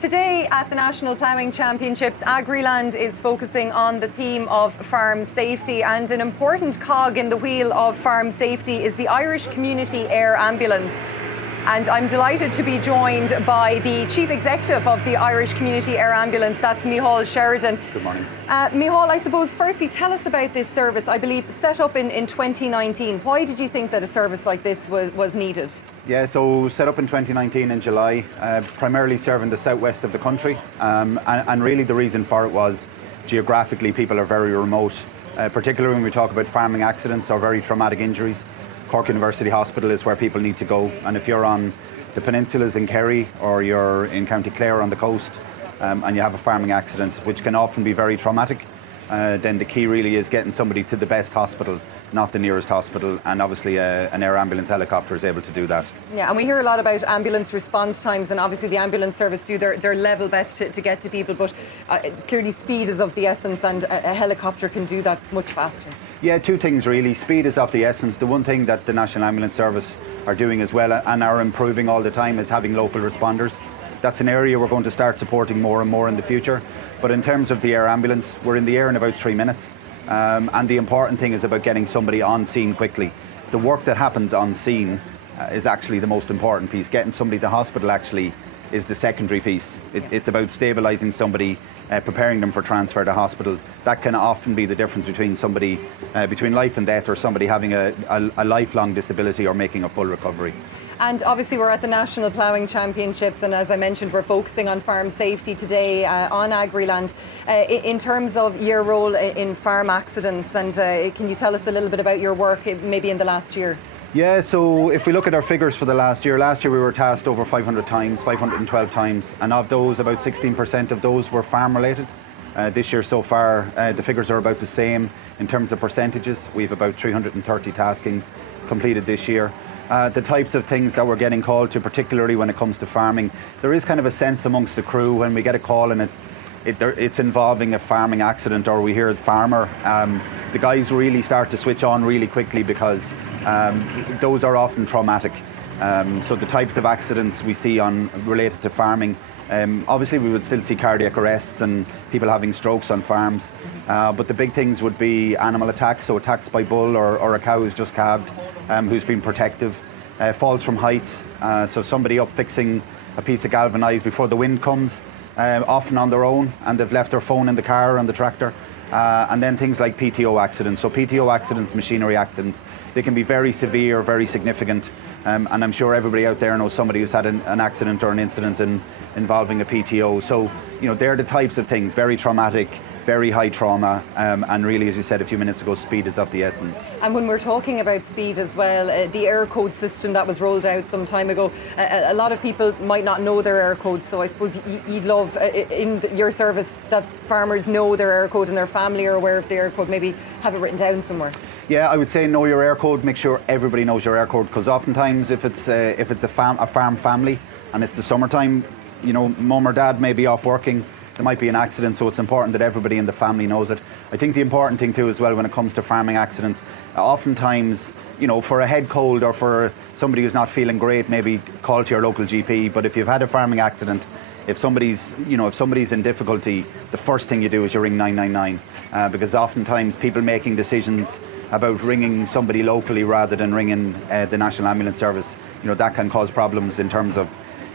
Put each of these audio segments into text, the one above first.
Today at the National Ploughing Championships, Agriland is focusing on the theme of farm safety, and an important cog in the wheel of farm safety is the Irish Community Air Ambulance. And I'm delighted to be joined by the Chief Executive of the Irish Community Air Ambulance, that's Micheál Sheridan. Good morning. Micheál, I suppose firstly tell us about this service, I believe set up in 2019. Why did you think that a service like this was needed? Yeah, so set up in 2019 in July, primarily serving the southwest of the country. And really the reason for it was geographically people are very remote, particularly when we talk about farming accidents or very traumatic injuries. Cork University Hospital is where people need to go, and if you're on the peninsulas in Kerry or you're in County Clare on the coast and you have a farming accident, which can often be very traumatic, then the key really is getting somebody to the best hospital, not the nearest hospital, and obviously an air ambulance helicopter is able to do that. Yeah, and we hear a lot about ambulance response times, and obviously the ambulance service do their level best to get to people, but clearly speed is of the essence, and a helicopter can do that much faster. Yeah, two things really. Speed is of the essence. The one thing that the National Ambulance Service are doing as well and are improving all the time is having local responders. That's an area we're going to start supporting more and more in the future. But in terms of the air ambulance, we're in the air in about 3 minutes. And the important thing is about getting somebody on scene quickly. The work that happens on scene is actually the most important piece. Getting somebody to hospital actually is the secondary piece. It's about stabilising somebody, preparing them for transfer to hospital. That can often be the difference between somebody, between life and death, or somebody having a lifelong disability or making a full recovery. And obviously we're at the National Ploughing Championships, and as I mentioned, we're focusing on farm safety today on Agriland. In terms of your role in farm accidents, and can you tell us a little bit about your work maybe in the last year? Yeah, so if we look at our figures for the last year we were tasked over 500 times, 512 times, and of those, about 16% of those were farm related. This year so far, the figures are about the same in terms of percentages. We have about 330 taskings completed this year. The types of things that we're getting called to, particularly when it comes to farming, there is kind of a sense amongst the crew when we get a call and it's involving a farming accident, or we hear farmer, the guys really start to switch on really quickly because those are often traumatic. So the types of accidents we see related to farming, obviously we would still see cardiac arrests and people having strokes on farms, but the big things would be animal attacks, so attacks by bull or a cow who's just calved, who's been protective, falls from heights, so somebody up fixing a piece of galvanised before the wind comes, often on their own, and they've left their phone in the car or on the tractor. And then things like PTO accidents. So PTO accidents, machinery accidents, they can be very severe, very significant. And I'm sure everybody out there knows somebody who's had an accident or an incident involving a PTO. So, you know, they're the types of things, very traumatic, very high trauma, and really, as you said a few minutes ago, speed is of the essence. And when we're talking about speed as well, the air code system that was rolled out some time ago, a lot of people might not know their air codes, so I suppose you'd love in your service that farmers know their air code and their family are aware of the air code, maybe have it written down somewhere. Yeah, I would say know your air code, make sure everybody knows your air code, because oftentimes if it's a farm family and it's the summertime, you know, mum or dad may be off working, there might be an accident, so it's important that everybody in the family knows it. I think the important thing too as well when it comes to farming accidents, oftentimes, you know, for a head cold or for somebody who's not feeling great, maybe call to your local GP, but if you've had a farming accident, if somebody's in difficulty, the first thing you do is you ring 999, because oftentimes people making decisions about ringing somebody locally rather than ringing the National Ambulance Service, you know, that can cause problems in terms of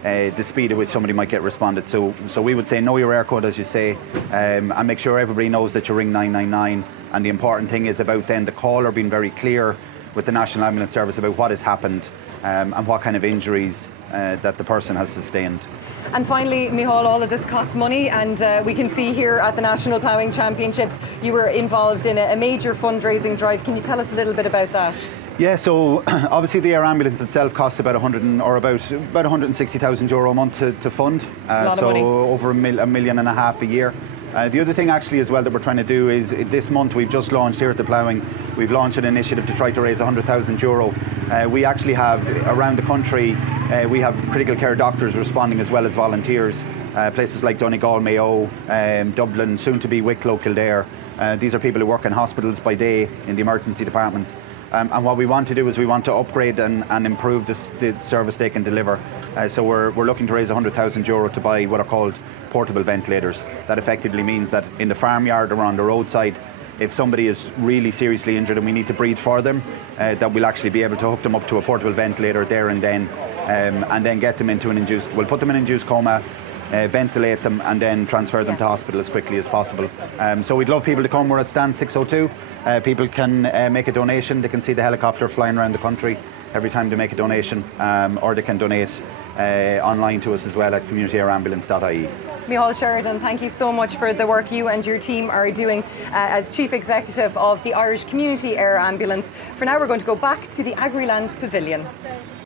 the speed at which somebody might get responded to. So we would say know your air code, as you say, and make sure everybody knows that you ring 999. And the important thing is about then the caller being very clear with the National Ambulance Service about what has happened and what kind of injuries that the person has sustained. And finally, Micheál, all of this costs money, and we can see here at the National Ploughing Championships you were involved in a major fundraising drive. Can you tell us a little bit about that? Yeah, so obviously the air ambulance itself costs about about 160,000 euro a month to fund. So over $1.5 million a year. The other thing actually as well that we're trying to do is this month we've just launched here at the Ploughing, we've launched an initiative to try to raise 100,000 euro. We actually have around the country, we have critical care doctors responding as well as volunteers. Places like Donegal, Mayo, Dublin, soon to be Wicklow, Kildare. These are people who work in hospitals by day in the emergency departments. And what we want to do is we want to upgrade and improve the service they can deliver. So we're looking to raise €100,000 to buy what are called portable ventilators. That effectively means that in the farmyard or on the roadside, if somebody is really seriously injured and we need to breathe for them, that we'll actually be able to hook them up to a portable ventilator there and then get them into we'll put them in induced coma, ventilate them, and then transfer them to hospital as quickly as possible. So we'd love people to come. We're at stand 602. People can make a donation. They can see the helicopter flying around the country every time they make a donation, or they can donate online to us as well at communityairambulance.ie. Micheál Sheridan, thank you so much for the work you and your team are doing as Chief Executive of the Irish Community Air Ambulance. For now, we're going to go back to the Agriland Pavilion.